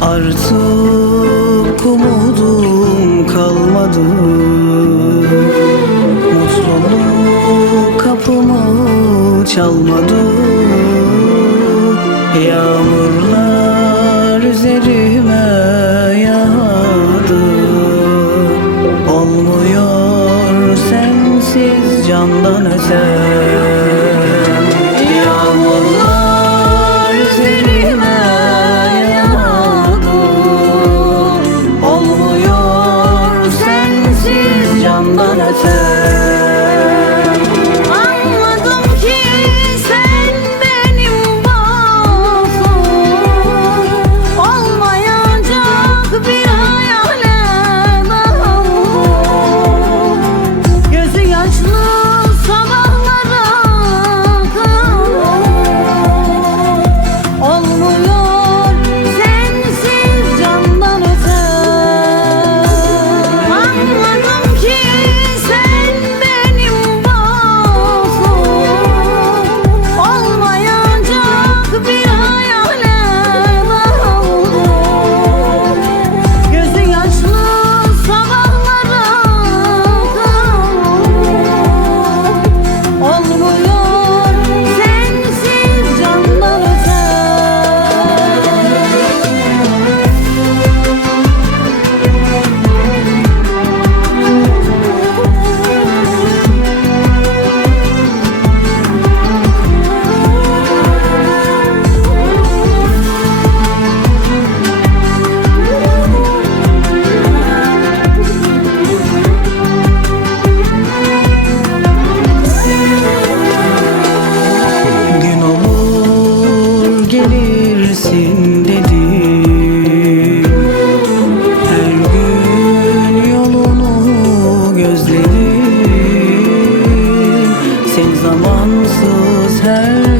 Artık umudum kalmadı, mutluluk kapımı çalmadı. Yağmurlar üzerime yağdı. Olmuyor sensiz candan öte. Yağmurlar üzerime candan öte. Anladım ki sen benim bağım, olmayacak bir hayale daldım. Gözü yaşlı sabahlara olmuyor sensiz candan öte. Anladım ki sen benim bağım, olmayacak bir hayale daldım. Gözü yaşlı sabahlara olmuyor sensiz candan öte. Gün olur gelirsin dedim, her gün yolunu gözledim. Sen zamansız her